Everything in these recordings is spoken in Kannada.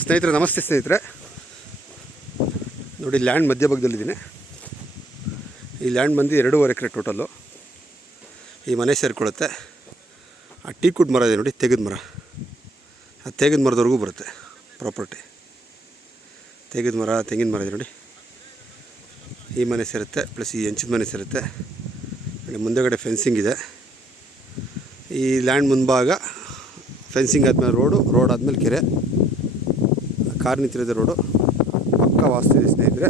ಸ್ನೇಹಿತರೆ ನಮಸ್ತೆ ಸ್ನೇಹಿತರೆ, ನೋಡಿ ಲ್ಯಾಂಡ್ ಮಧ್ಯಭಾಗದಲ್ಲಿದ್ದೀನಿ. ಈ ಲ್ಯಾಂಡ್ ಬಂದು 2.5 ಎಕರೆ ಟೋಟಲ್ಲು. ಈ ಮನೆ ಸೇರಿಕೊಳ್ಳುತ್ತೆ. ಆ ಟೀಕುಡ್ ಮರ ಇದೆ ನೋಡಿ, ತೆಗೆದ ಮರ, ಆ ತೆಗೆದ ಮರದವರೆಗೂ ಬರುತ್ತೆ ಪ್ರಾಪರ್ಟಿ. ತೆಗೆದ ಮರ, ತೆಂಗಿನ ಮರ ಇದೆ ನೋಡಿ. ಈ ಮನೆ ಸೇರುತ್ತೆ, ಪ್ಲಸ್ ಈ ಹೆಂಚಿನ ಮನೆ ಸೇರುತ್ತೆ. ಮುಂದೆಗಡೆ ಫೆನ್ಸಿಂಗ್ ಇದೆ. ಈ ಲ್ಯಾಂಡ್ ಮುಂಭಾಗ ಫೆನ್ಸಿಂಗ್ ಆದಮೇಲೆ ರೋಡ್ ಆದಮೇಲೆ ಕೆರೆ, ಕಾರ್ ನಿಂತಿರೋದು ರೋಡು. ಪಕ್ಕ ವಾಸ್ತು ಇದೆ ಸ್ನೇಹಿತರೆ.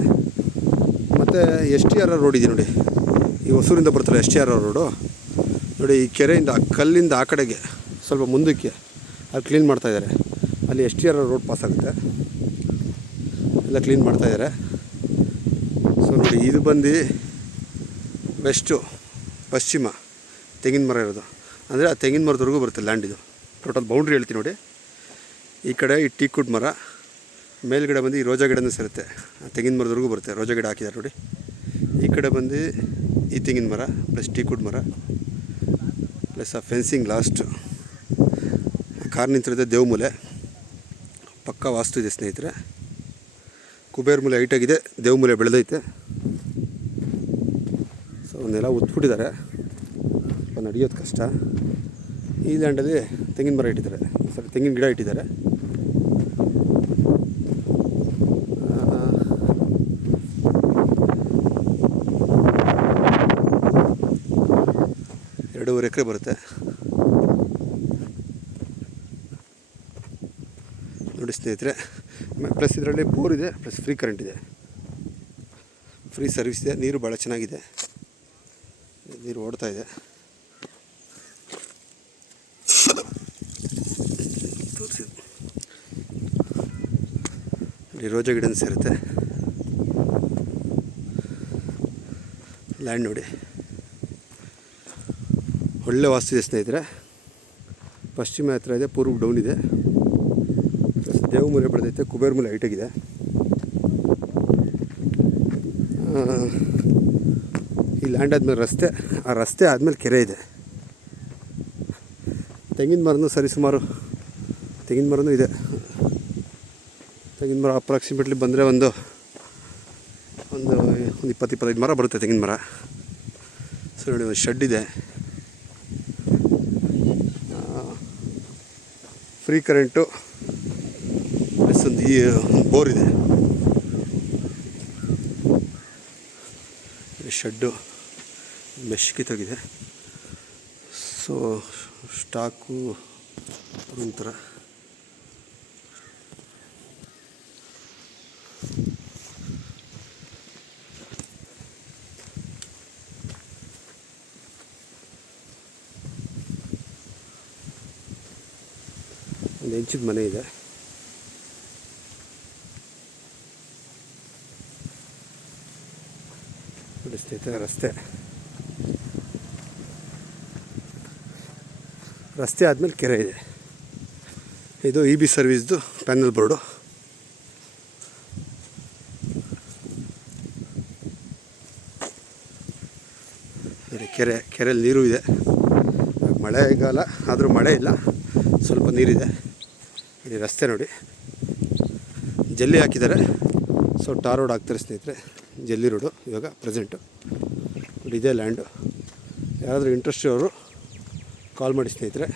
ಮತ್ತು STR ರೋಡ್ ಇದೆ ನೋಡಿ, ಈ ಹೊಸೂರಿಂದ ಬರ್ತಾರೆ STR ರೋಡು ನೋಡಿ. ಈ ಕೆರೆಯಿಂದ ಕಲ್ಲಿಂದ ಆ ಕಡೆಗೆ ಸ್ವಲ್ಪ ಮುಂದಕ್ಕೆ ಅಲ್ಲಿ ಕ್ಲೀನ್ ಮಾಡ್ತಾಯಿದ್ದಾರೆ. ಅಲ್ಲಿ STR ರೋಡ್ ಪಾಸ್ ಆಗುತ್ತೆ, ಎಲ್ಲ ಕ್ಲೀನ್ ಮಾಡ್ತಾಯಿದ್ದಾರೆ. ಸೊ ನೋಡಿ, ಇದು ಬಂದು ವೆಸ್ಟು ಪಶ್ಚಿಮ ತೆಂಗಿನ ಮರ ಇರೋದು. ಅಂದರೆ ಆ ತೆಂಗಿನ ಮರದವರೆಗೂ ಬರುತ್ತೆ ಲ್ಯಾಂಡ್. ಇದು ಟೋಟಲ್ ಬೌಂಡ್ರಿ ಹೇಳ್ತೀನಿ ನೋಡಿ. ಈ ಕಡೆ ಈ ಟೀಕುಡ್ ಮರ, ಮೇಲ್ಗಡೆ ಬಂದು ಈ ರೋಜಾ ಗಿಡನೂ ಸೇರುತ್ತೆ. ಆ ತೆಂಗಿನ ಮರದವರೆಗೂ ಬರುತ್ತೆ, ರೋಜಾ ಗಿಡ ಹಾಕಿದ್ದಾರೆ ನೋಡಿ. ಈ ಕಡೆ ಬಂದು ಈ ತೆಂಗಿನ ಮರ ಪ್ಲಸ್ ಟೀಕುಡ್ ಮರ ಪ್ಲಸ್ ಆ ಫೆನ್ಸಿಂಗ್ ಲಾಸ್ಟು. ಕಾರ್ ನಿಂತಿರುತ್ತೆ ದೇವಮೂಲೆ. ಪಕ್ಕ ವಾಸ್ತು ಇದೆ ಸ್ನೇಹಿತರೆ. ಕುಬೇರ ಮೂಲೆ ಹೈಟಾಗಿದೆ, ದೇವಮೂಲೆ ಬೆಳೆದೈತೆ. ಸೊ ಅವನ್ನೆಲ್ಲ ಉತ್ಬಿಟ್ಟಿದ್ದಾರೆ, ಸ್ವಲ್ಪ ನಡೆಯೋದು ಕಷ್ಟ. ಈ ಲ್ಯಾಂಡಲ್ಲಿ ತೆಂಗಿನ ಮರ ಇಟ್ಟಿದ್ದಾರೆ, ಸರಿ ತೆಂಗಿನ ಗಿಡ ಇಟ್ಟಿದ್ದಾರೆ. ಎರಡೂವರೆ ಎಕರೆ ಬರುತ್ತೆ ನೋಡಿ ಸ್ನೇಹಿತರೆ. ಪ್ಲಸ್ ಇದರಲ್ಲಿ ಬೋರ್ ಇದೆ, ಪ್ಲಸ್ ಫ್ರೀ ಕರೆಂಟ್ ಇದೆ, ಫ್ರೀ ಸರ್ವಿಸ್ ಇದೆ. ನೀರು ಭಾಳ ಚೆನ್ನಾಗಿದೆ, ನೀರು ಓಡ್ತಾ ಇದೆ. ರೋಜಾ ಗಿಡ ಸೇರುತ್ತೆ. ಲ್ಯಾಂಡ್ ನೋಡಿ, ಒಳ್ಳೆ ವಾಸ್ತು ಇದೆ ಸ್ನೇಹಿತರೆ. ಪಶ್ಚಿಮ ಹತ್ರ ಇದೆ, ಪೂರ್ವ ಡೌನ್ ಇದೆ, ದೇವಮೂಲೆ ಬೆಳೆದೈತೆ, ಕುಬೇರ ಮೂಲೆ ಹೈಟಾಗಿದೆ. ಈ ಲ್ಯಾಂಡ್ ಆದಮೇಲೆ ರಸ್ತೆ, ಆ ರಸ್ತೆ ಆದಮೇಲೆ ಕೆರೆ ಇದೆ. ತೆಂಗಿನ ಮರನೂ ಸರಿಸುಮಾರು ತೆಂಗಿನ ಮರನೂ ಇದೆ. ತೆಂಗಿನ ಮರ ಅಪ್ರಾಕ್ಸಿಮೇಟ್ಲಿ ಬಂದರೆ ಒಂದು 20-25 ಮರ ಬರುತ್ತೆ ತೆಂಗಿನ ಮರ. ಸೊ ನೋಡಿ, ಒಂದು ಶೆಡ್ ಇದೆ, ಫ್ರೀ ಕರೆಂಟು, ಪ್ಲಸ್ ಒಂದು ಈ ಬೋರ್ ಇದೆ. ಶೆಡ್ಡು ಮೆಶ್ ಕಿತ್ತೋಗಿದೆ. ಸೊ ಸ್ಟಾಕು ಒಂಥರ ಒಂದು ಹೆಂಚಿದ ಮನೆ ಇದೆ. ನೋಡಿ ಸ್ನೇಹಿತರೆ, ರಸ್ತೆ ಆದಮೇಲೆ ಕೆರೆ ಇದೆ. ಇದು EB ಸರ್ವಿಸ್ದು ಪ್ಯಾನಲ್ ಬೋರ್ಡು. ಕೆರೆಯಲ್ಲಿ ನೀರು ಇದೆ. ಮಳೆಗಾಲ ಆದರೂ ಮಳೆ ಇಲ್ಲ, ಸ್ವಲ್ಪ ನೀರಿದೆ. ಇಲ್ಲಿ ರಸ್ತೆ ನೋಡಿ, ಜಲ್ಲಿ ಹಾಕಿದ್ದಾರೆ. ಸೊ ಟಾರ್ ರೋಡ್ ಹಾಕ್ತಾರೆ ಸ್ನೇಹಿತರೆ, ಜಲ್ಲಿ ರೋಡು ಇವಾಗ ಪ್ರೆಸೆಂಟು. ಇದೇ ಲ್ಯಾಂಡು. ಯಾರಾದರೂ ಇಂಟ್ರೆಸ್ಟ್ ಇರೋರು ಕಾಲ್ ಮಾಡಿ ಸ್ನೇಹಿತರೆ.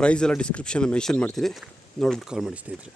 ಪ್ರೈಸ್ ಎಲ್ಲ ಡಿಸ್ಕ್ರಿಪ್ಷನಲ್ಲಿ ಮೆನ್ಷನ್ ಮಾಡ್ತೀನಿ, ನೋಡ್ಬಿಟ್ಟು ಕಾಲ್ ಮಾಡಿ ಸ್ನೇಹಿತರೆ.